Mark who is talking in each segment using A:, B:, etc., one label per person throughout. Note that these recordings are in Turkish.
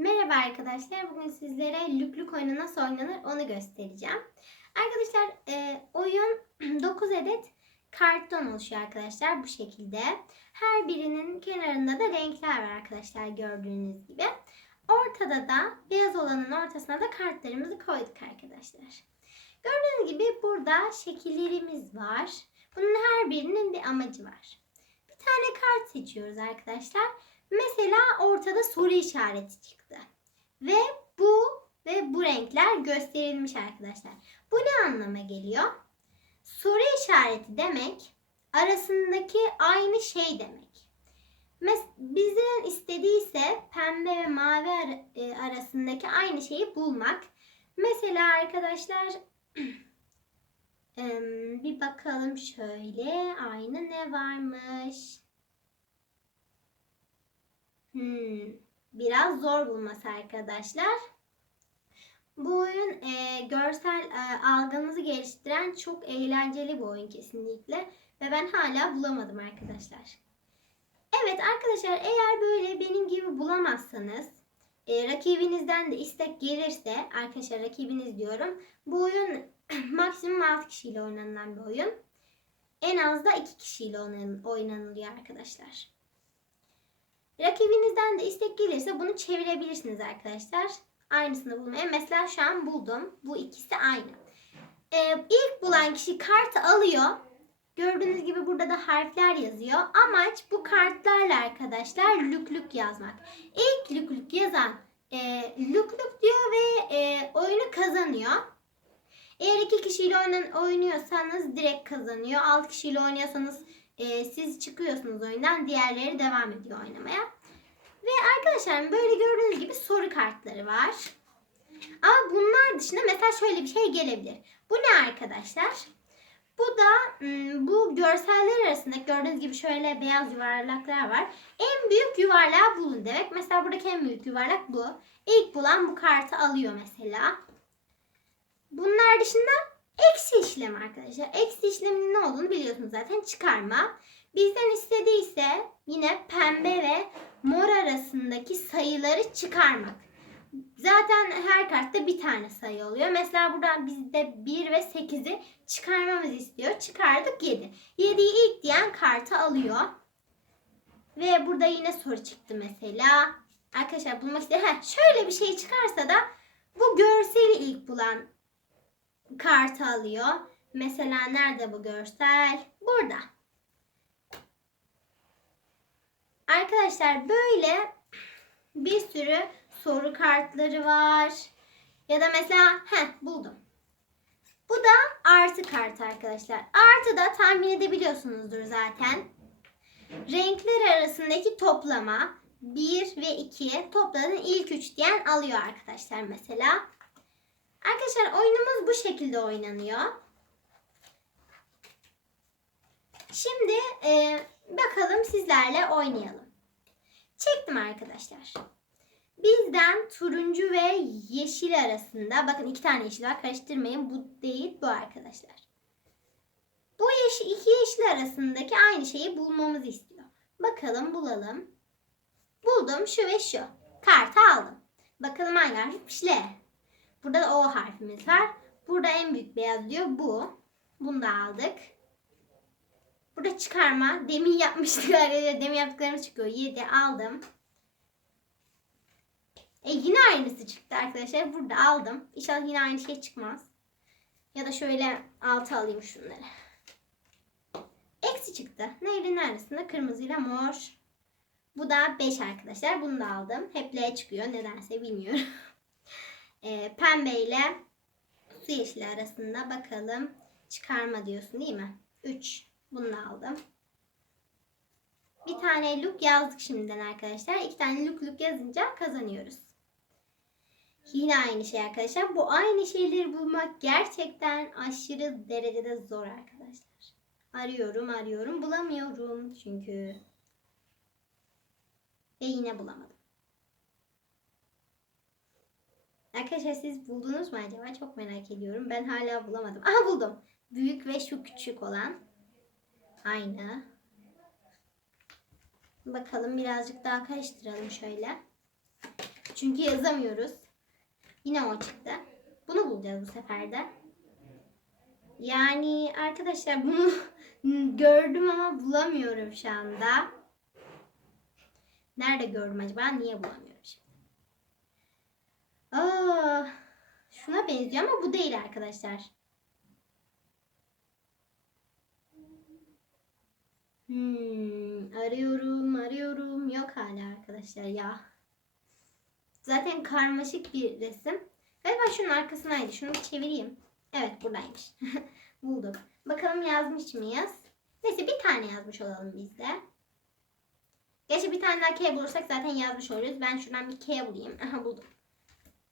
A: Merhaba arkadaşlar. Bugün sizlere lüklük oyunu nasıl oynanır onu göstereceğim. Arkadaşlar e, oyun 9 adet karttan oluşuyor arkadaşlar bu şekilde. Her birinin kenarında da renkler var arkadaşlar gördüğünüz gibi. Ortada da beyaz olanın ortasına da kartlarımızı koyduk arkadaşlar. Gördüğünüz gibi burada şekillerimiz var. Bunun her birinin bir amacı var. Bir tane kart seçiyoruz arkadaşlar. Mesela ortada soru işareti çıktı. Ve bu ve bu renkler gösterilmiş arkadaşlar. Bu ne anlama geliyor? Soru işareti demek arasındaki aynı şey demek. Mes bizden istediyse pembe ve mavi ara- e, arasındaki aynı şeyi bulmak. Mesela arkadaşlar bir bakalım şöyle aynı ne varmış. Hmm, biraz zor bulması arkadaşlar. Bu oyun e, görsel e, algımızı geliştiren çok eğlenceli bir oyun kesinlikle. Ve ben hala bulamadım arkadaşlar. Evet arkadaşlar eğer böyle benim gibi bulamazsanız e, rakibinizden de istek gelirse arkadaşlar rakibiniz diyorum. Bu oyun maksimum 6 kişiyle oynanılan bir oyun. En az da 2 kişiyle oynan- oynanılıyor arkadaşlar. Rakibinizden de istek gelirse bunu çevirebilirsiniz arkadaşlar. Aynısını bulmaya. Mesela şu an buldum. Bu ikisi aynı. Ee, ilk bulan kişi kartı alıyor. Gördüğünüz gibi burada da harfler yazıyor. Amaç bu kartlarla arkadaşlar lük lük yazmak. İlk lük lük yazan e, lük lük diyor ve e, oyunu kazanıyor. Eğer iki kişiyle oynan, oynuyorsanız direkt kazanıyor. Altı kişiyle oynuyorsanız e, siz çıkıyorsunuz oyundan. Diğerleri devam ediyor oynamaya. Ve arkadaşlar böyle gördüğünüz gibi soru kartları var. Ama bunlar dışında mesela şöyle bir şey gelebilir. Bu ne arkadaşlar? Bu da ım, bu görseller arasında gördüğünüz gibi şöyle beyaz yuvarlaklar var. En büyük yuvarlağı bulun demek. Mesela buradaki en büyük yuvarlak bu. İlk bulan bu kartı alıyor mesela. Bunlar dışında eksi işlem arkadaşlar. Eksi işleminin ne olduğunu biliyorsunuz zaten çıkarma. Bizden istediyse yine pembe ve mor arasındaki sayıları çıkarmak. Zaten her kartta bir tane sayı oluyor. Mesela burada bizde 1 ve 8'i çıkarmamızı istiyor. Çıkardık 7. 7'yi ilk diyen kartı alıyor. Ve burada yine soru çıktı mesela. Arkadaşlar bulmak istedim. Heh, şöyle bir şey çıkarsa da bu görseli ilk bulan kartı alıyor. Mesela nerede bu görsel? Burada. Arkadaşlar böyle bir sürü soru kartları var. Ya da mesela heh buldum. Bu da artı kart arkadaşlar. Artı da tahmin edebiliyorsunuzdur zaten. Renkler arasındaki toplama 1 ve 2 topladın ilk 3 diyen alıyor arkadaşlar mesela. Arkadaşlar oyunumuz bu şekilde oynanıyor. Şimdi e, bakalım sizlerle oynayalım. Çektim arkadaşlar. Bizden turuncu ve yeşil arasında bakın iki tane yeşil var karıştırmayın bu değil bu arkadaşlar. Bu yeşil, iki yeşil arasındaki aynı şeyi bulmamızı istiyor. Bakalım bulalım. Buldum şu ve şu. Kartı aldım. Bakalım hangi harfmiş L. Burada da O harfimiz var. Burada en büyük beyaz diyor bu. Bunu da aldık. Burada çıkarma. Demin yapmıştık arkadaşlar. Demin yaptıklarımız çıkıyor. 7 aldım. E yine aynısı çıktı arkadaşlar. Burada aldım. İnşallah yine aynı şey çıkmaz. Ya da şöyle altı alayım şunları. Eksi çıktı. Neydi arasında? Kırmızıyla mor. Bu da 5 arkadaşlar. Bunu da aldım. Hep L çıkıyor. Nedense bilmiyorum. e, pembe ile su yeşili arasında bakalım. Çıkarma diyorsun değil mi? 3. Bunu aldım. Bir tane look yazdık şimdiden arkadaşlar. İki tane look look yazınca kazanıyoruz. Yine aynı şey arkadaşlar. Bu aynı şeyleri bulmak gerçekten aşırı derecede zor arkadaşlar. Arıyorum arıyorum bulamıyorum çünkü. Ve yine bulamadım. Arkadaşlar siz buldunuz mu acaba? Çok merak ediyorum. Ben hala bulamadım. Aha buldum. Büyük ve şu küçük olan. Aynı. Bakalım birazcık daha karıştıralım şöyle. Çünkü yazamıyoruz. Yine o çıktı. Bunu bulacağız bu sefer de. Yani arkadaşlar bunu gördüm ama bulamıyorum şu anda. Nerede gördüm acaba? Niye bulamıyorum benziyor ama bu değil arkadaşlar. Hmm, arıyorum, arıyorum. Yok hala arkadaşlar ya. Zaten karmaşık bir resim. Galiba şunun arkasındaydı. Şunu bir çevireyim. Evet buradaymış. Bulduk. Bakalım yazmış mıyız? Neyse bir tane yazmış olalım biz de. Gerçi bir tane daha K bulursak zaten yazmış oluruz. Ben şuradan bir K bulayım. Aha buldum.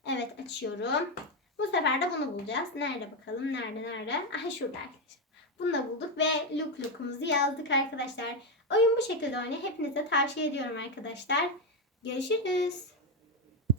A: Evet açıyorum. Bu sefer de bunu bulacağız. Nerede bakalım? Nerede nerede? Aha şurada arkadaşlar. Bunu da bulduk ve look look'umuzu yazdık arkadaşlar. Oyun bu şekilde oynuyor. Hepinize tavsiye ediyorum arkadaşlar. Görüşürüz.